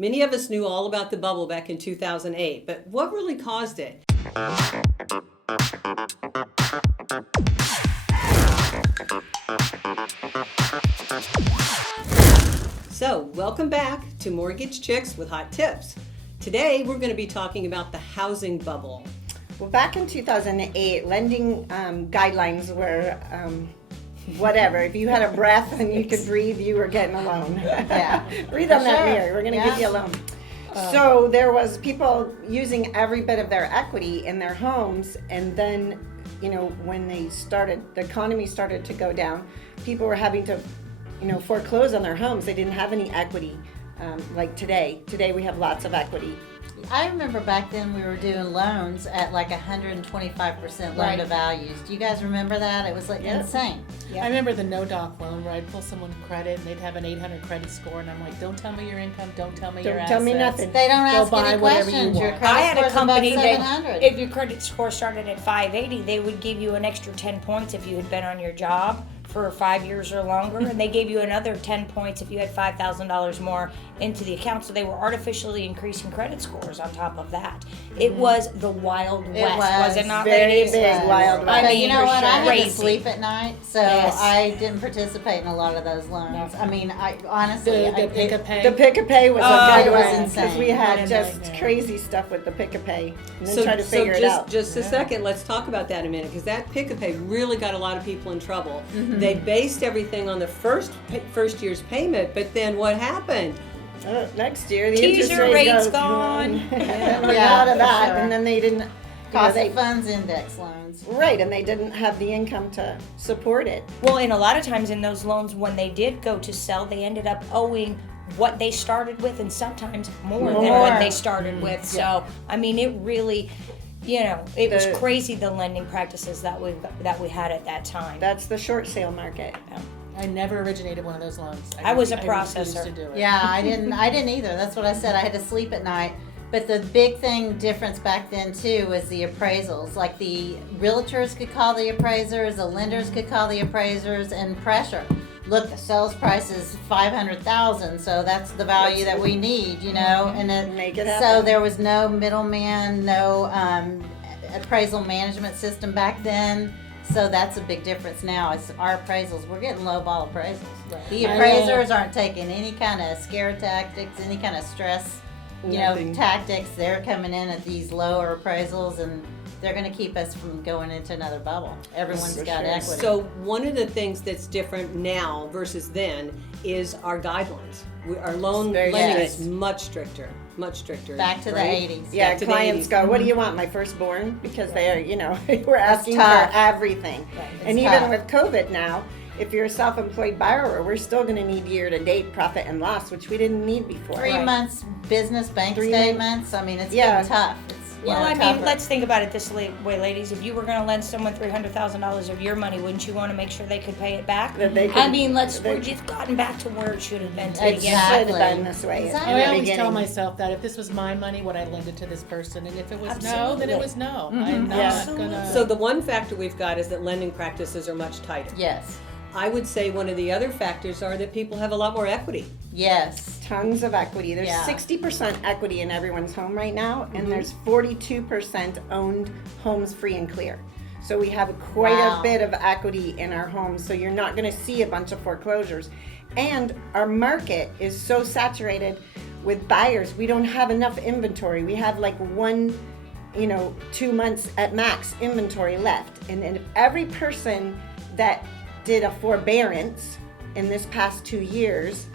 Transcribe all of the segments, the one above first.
Many of us knew all about the bubble back in 2008, but what really caused it? So, welcome back to Mortgage Chicks with Hot Tips. Today, we're going to be talking about the housing bubble. Well, back in 2008, lending guidelines were whatever. If you had a breath and you could breathe, you were getting a loan. Yeah. Breathe on that mirror. We're going to give you a loan. So there was people using every bit of their equity in their homes, and then, when the economy started to go down, people were having to, foreclose on their homes. They didn't have any equity like today. Today we have lots of equity. I remember back then we were doing loans at like 125% loan to values. Do you guys remember that? It was like insane. Yep. I remember the no-doc loan where I'd pull someone credit and they'd have an 800 credit score, and I'm like, don't tell me your income, don't tell me your assets. Don't tell me nothing. They don't ask buy any whatever questions. you Your want. credit I had a score's company above that 700. if your credit score started at 580, they would give you an extra 10 points if you had been on your job for 5 years or longer, and they gave you another 10 points if you had $5,000 more into the account. So they were artificially increasing credit scores on top of that. It was the Wild West, was it not, very ladies? big Wild West. I But mean, you know what? I had crazy. to sleep at night, so Yes. I didn't participate in a lot of those loans. I mean, I honestly, The pick a pay. The pick a pay was it a good was one insane. because we What had a just nightmare. crazy stuff with the pick a pay, and then try to So figure it out. just a second, let's talk about that a minute, because that pick-a-pay really got a lot of people in trouble. They based everything on the first year's payment, but then what happened? Next year, the Teaser interest rate rate's goes gone. a Yeah, lot of for that, sure. and then they didn't. cost they, of funds index loans. right, and they didn't have the income to support it. Well, and a lot of times in those loans, when they did go to sell, they ended up owing what they started with, and sometimes more than what they started with. So, I mean, it really, it was crazy, the lending practices that we had at that time. That's the short sale market. I never originated one of those loans. I was a refused processor. to do it. Yeah, I didn't either. That's what I said. I had to sleep at night. But the big difference back then too was the appraisals. Like the realtors could call the appraisers, the lenders could call the appraisers, and pressure. Look, the sales price is $500,000, so that's the value that we need, and then Make it so happen. there was no middleman, no appraisal management system back then. So that's a big difference now. It's our appraisals. We're getting low ball appraisals. The I know. appraisers aren't taking any kind of scare tactics, any kind of stress, Nothing. tactics. They're coming in at these lower appraisals, and they're going to keep us from going into another bubble. Everyone's For got sure. equity. So one of the things that's different now versus then is our guidelines. Our loan Very lending yes. is much stricter. Back to right? the 80s. Yeah, Back to the clients 80s. go, what do you want, my firstborn? Because they are, we're asking for tough. everything. And It's even tough. with COVID now, if you're a self-employed borrower, we're still going to need year-to-date profit and loss, which we didn't need before. 3 months business bank 3 months. statements. I mean, it's Yeah. been tough. It's Well, I mean, tougher. let's think about it this way, ladies. If you were going to lend someone $300,000 of your money, wouldn't you want to make sure they could pay it back? That they I could- mean, they- we're just gotten back to where it should have been to begin with. Should Exactly. have been this way. Exactly. in the I always tell beginning. myself that if this was my money, would I lend it to this person? And if it was no, then Absolutely. it was no. I'm not Yeah. gonna. So the one factor we've got is that lending practices are much tighter. Yes. I would say one of the other factors are that people have a lot more equity. Yes. Tons of equity. There's Yeah. 60% equity in everyone's home right now, and Mm-hmm. there's 42% owned homes free and clear. So we have quite Wow. a bit of equity in our homes, so you're not going to see a bunch of foreclosures. And our market is so saturated with buyers, we don't have enough inventory. We have like 2 months at max inventory left. And if every person that did a forbearance in this past 2 years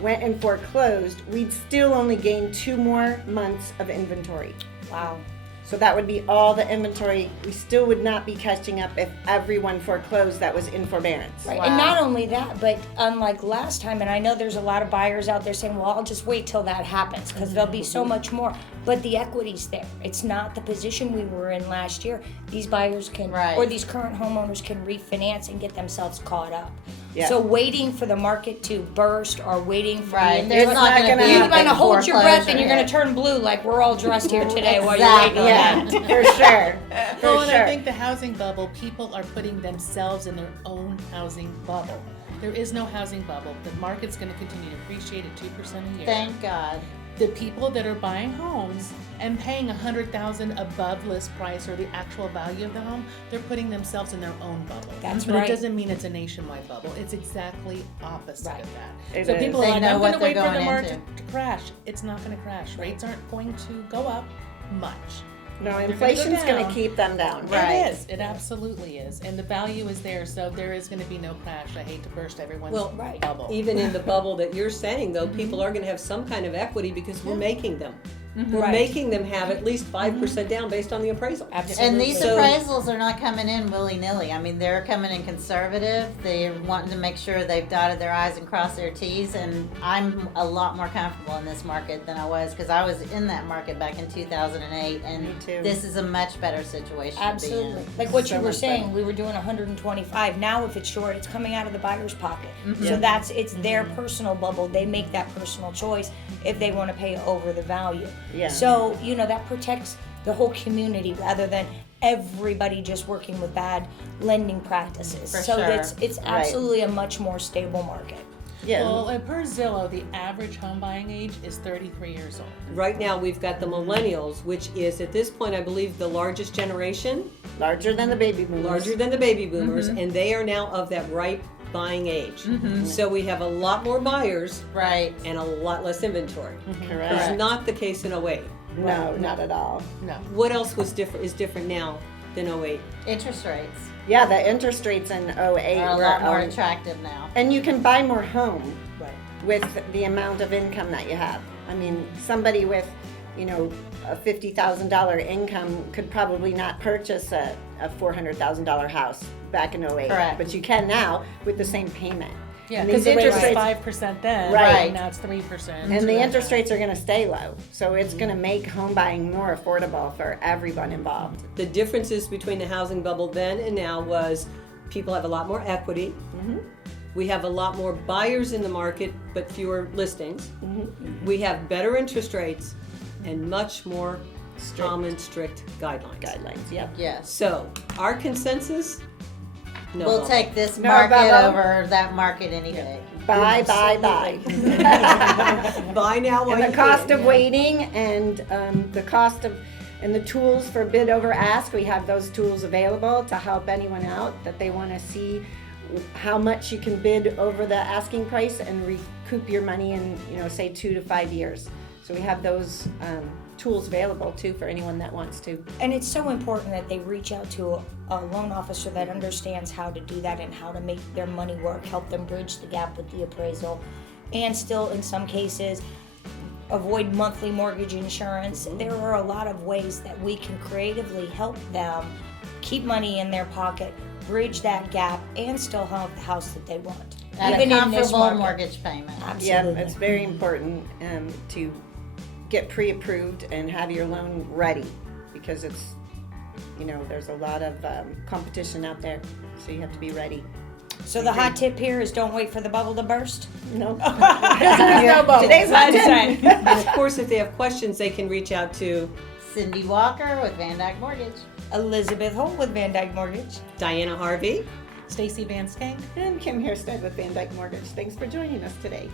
went and foreclosed, we'd still only gain 2 more months of inventory. Wow. So that would be all the inventory. We still would not be catching up if everyone foreclosed that was in forbearance. Right. Wow. And not only that, but unlike last time, and I know there's a lot of buyers out there saying, well, I'll just wait till that happens because there'll be so much more. But the equity's there. It's not the position we were in last year. These buyers can, Right. or these current homeowners can refinance and get themselves caught up. Yeah. So waiting for the market to burst or waiting for Right. the There's not going to be you're a going to big hold your breath and foreclosure. you're going to turn blue like we're all dressed here today while you're waiting on Yeah, that. for sure. For Well, and sure. I think the housing bubble, people are putting themselves in their own housing bubble. There is no housing bubble. The market's going to continue to appreciate at 2% a year. Thank God. the people that are buying homes and paying $100,000 above list price or the actual value of the home, they're putting themselves in their own bubble. That's but right. it doesn't mean it's a nationwide bubble. It's exactly opposite Right. of that. It So is. people They are like, know I'm what going to wait they're for the going market into. to crash. It's not going to crash. Rates aren't going to go up much. No, They're gonna go inflation's going down. to keep them down. Right. It is. It absolutely is. And the value is there, so there is going to be no crash. I hate to burst everyone's Well, Right. bubble. Even in the bubble that you're saying, though, people are going to have some kind of equity because we're making them. We're Right. making them have at least 5% down based on the appraisal. Absolutely. And these So- appraisals are not coming in willy-nilly. I mean, they're coming in conservative. They're wanting to make sure they've dotted their I's and crossed their T's. And I'm a lot more comfortable in this market than I was because I was in that market back in 2008. And Me too. this is a much better situation Absolutely. to be in. Like what So you were much saying, better. we were doing 125. Now if it's short, it's coming out of the buyer's pocket. Mm-hmm. So it's their personal bubble. They make that personal choice if they want to pay over the value. Yeah. So, that protects the whole community rather than everybody just working with bad lending practices. For so sure. it's absolutely a much more stable market. Yeah. Well, and per Zillow, the average home buying age is 33 years old. Right now, we've got the millennials, which is at this point, I believe, the largest generation, Larger than the baby boomers. larger than the baby boomers, and they are now of that ripe buying age. So we have a lot more buyers Right. and a lot less inventory. Correct. It's not the case in 08. No, not at all. No. What else is different now than 08? Interest rates Yeah, the interest rates in 08 are a were lot more out. attractive now. And you can buy more home Right. with the amount of income that you have. I mean, somebody with, a $50,000 income could probably not purchase a $400,000 house back in 08. Correct. But you can now with the same payment. Yeah, And because these the rate was interest rates, 5% then, Right. and now it's 3%. and the interest rates are going to stay low. So it's going to make home buying more affordable for everyone involved. The differences between the housing bubble then and now was people have a lot more equity. We have a lot more buyers in the market, but fewer listings. We have better interest rates and much more common strict guidelines. Yep. Yes. So our consensus, no. We'll take this No market bubble. over that market any day. Buy, buy, buy. Buy now while And you the cost can. of waiting and the cost of, and the tools for bid over ask, we have those tools available to help anyone out that they want to see how much you can bid over the asking price and recoup your money in, say 2 to 5 years. So we have those tools available too for anyone that wants to. And it's so important that they reach out to a loan officer that understands how to do that and how to make their money work, help them bridge the gap with the appraisal, and still in some cases avoid monthly mortgage insurance. There are a lot of ways that we can creatively help them keep money in their pocket, bridge that gap, and still have the house that they want. At Even a in this comfortable market. mortgage payment. Yeah, Absolutely. it's very important to get pre-approved and have your loan ready because it's, there's a lot of competition out there, so you have to be ready. So the hot tip here is don't wait for the bubble to burst. No. No bubble. Today's hot That's tip. right. And of course, if they have questions, they can reach out to Cindy Walker with VanDyk Mortgage. Elizabeth Holt with VanDyk Mortgage. Diana Harvey. Stacey Van Schenck. And Kim Harestad with VanDyk Mortgage. Thanks for joining us today.